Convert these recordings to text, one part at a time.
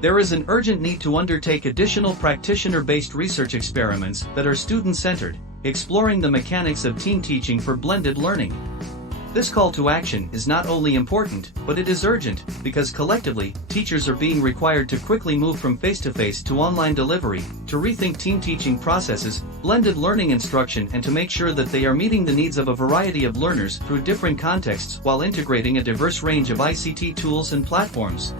There is an urgent need to undertake additional practitioner-based research experiments that are student-centered, exploring the mechanics of team teaching for blended learning. This call to action is not only important, but it is urgent, because collectively, teachers are being required to quickly move from face-to-face to online delivery, to rethink team teaching processes, blended learning instruction, and to make sure that they are meeting the needs of a variety of learners through different contexts while integrating a diverse range of ICT tools and platforms.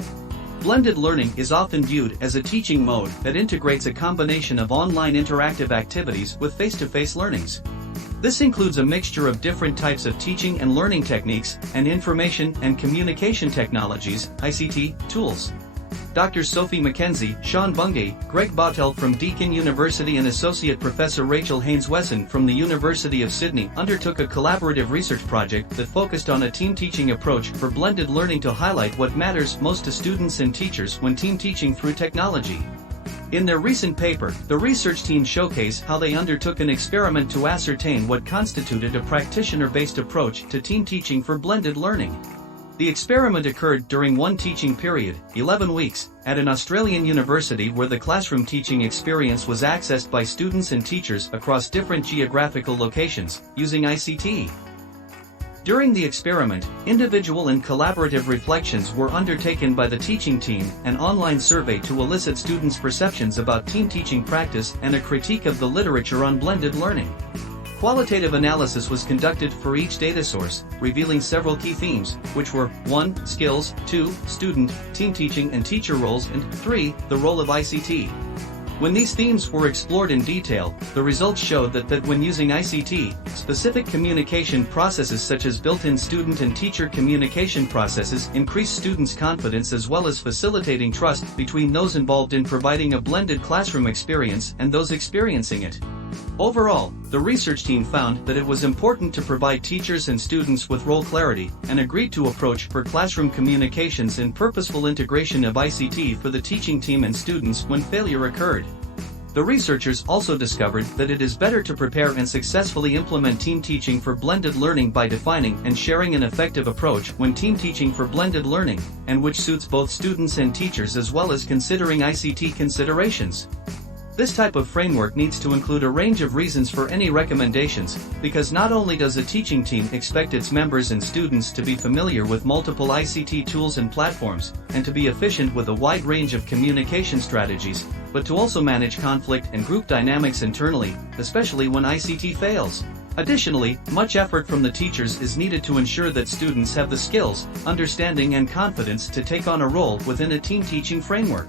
Blended learning is often viewed as a teaching mode that integrates a combination of online interactive activities with face-to-face learnings. This includes a mixture of different types of teaching and learning techniques and information and communication technologies, ICT, tools. Dr. Sophie McKenzie, Sean Bungay, Greg Bottell from Deakin University and Associate Professor Rachel Hains-Wesson from the University of Sydney undertook a collaborative research project that focused on a team teaching approach for blended learning to highlight what matters most to students and teachers when team teaching through technology. In their recent paper, the research team showcased how they undertook an experiment to ascertain what constituted a practitioner-based approach to team teaching for blended learning. The experiment occurred during one teaching period, 11 weeks, at an Australian university where the classroom teaching experience was accessed by students and teachers across different geographical locations, using ICT. During the experiment, individual and collaborative reflections were undertaken by the teaching team, an online survey to elicit students' perceptions about team teaching practice and a critique of the literature on blended learning. Qualitative analysis was conducted for each data source, revealing several key themes, which were 1. Skills, 2. Student, team teaching and teacher roles, and 3. The role of ICT. When these themes were explored in detail, the results showed that when using ICT, specific communication processes such as built-in student and teacher communication processes increase students' confidence as well as facilitating trust between those involved in providing a blended classroom experience and those experiencing it. Overall, the research team found that it was important to provide teachers and students with role clarity and agreed to approach for classroom communications and purposeful integration of ICT for the teaching team and students when failure occurred. The researchers also discovered that it is better to prepare and successfully implement team teaching for blended learning by defining and sharing an effective approach when team teaching for blended learning, and which suits both students and teachers as well as considering ICT considerations. This type of framework needs to include a range of reasons for any recommendations, because not only does a teaching team expect its members and students to be familiar with multiple ICT tools and platforms, and to be efficient with a wide range of communication strategies, but to also manage conflict and group dynamics internally, especially when ICT fails. Additionally, much effort from the teachers is needed to ensure that students have the skills, understanding and confidence to take on a role within a team teaching framework.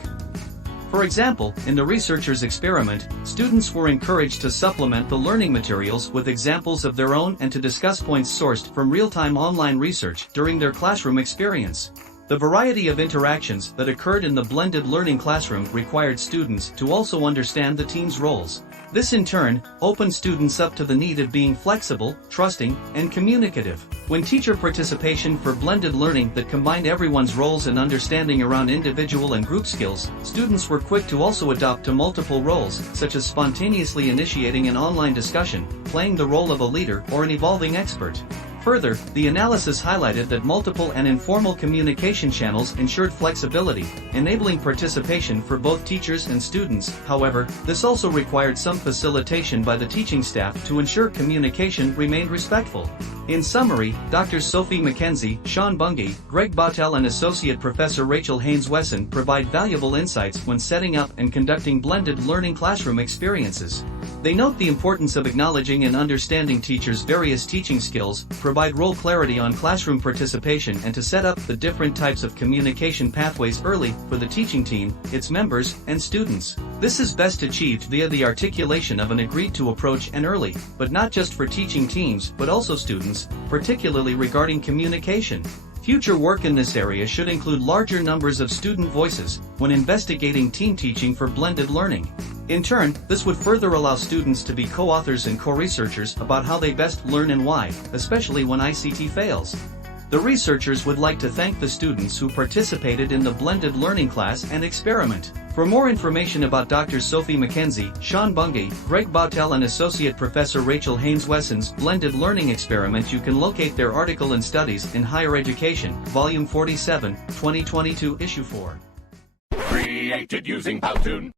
For example, in the researchers' experiment, students were encouraged to supplement the learning materials with examples of their own and to discuss points sourced from real-time online research during their classroom experience. The variety of interactions that occurred in the blended learning classroom required students to also understand the team's roles. This in turn opened students up to the need of being flexible, trusting, and communicative. When teacher participation for blended learning that combined everyone's roles and understanding around individual and group skills, students were quick to also adopt to multiple roles, such as spontaneously initiating an online discussion, playing the role of a leader or an evolving expert. Further, the analysis highlighted that multiple and informal communication channels ensured flexibility, enabling participation for both teachers and students. However, this also required some facilitation by the teaching staff to ensure communication remained respectful. In summary, Dr. Sophie McKenzie, Sean Bungay, Greg Bottell and Associate Professor Rachel Hains-Wesson provide valuable insights when setting up and conducting blended learning classroom experiences. They note the importance of acknowledging and understanding teachers' various teaching skills, provide role clarity on classroom participation and to set up the different types of communication pathways early for the teaching team, its members, and students. This is best achieved via the articulation of an agreed-to approach and early, but not just for teaching teams but also students, particularly regarding communication. Future work in this area should include larger numbers of student voices when investigating team teaching for blended learning. In turn, this would further allow students to be co-authors and co-researchers about how they best learn and why, especially when ICT fails. The researchers would like to thank the students who participated in the blended learning class and experiment. For more information about Dr. Sophie McKenzie, Sean Bungay, Greg Bottell and Associate Professor Rachel Hains-Wesson's blended learning experiment, you can locate their article in Studies in Higher Education, Volume 47, 2022, Issue 4. created using Powtoon.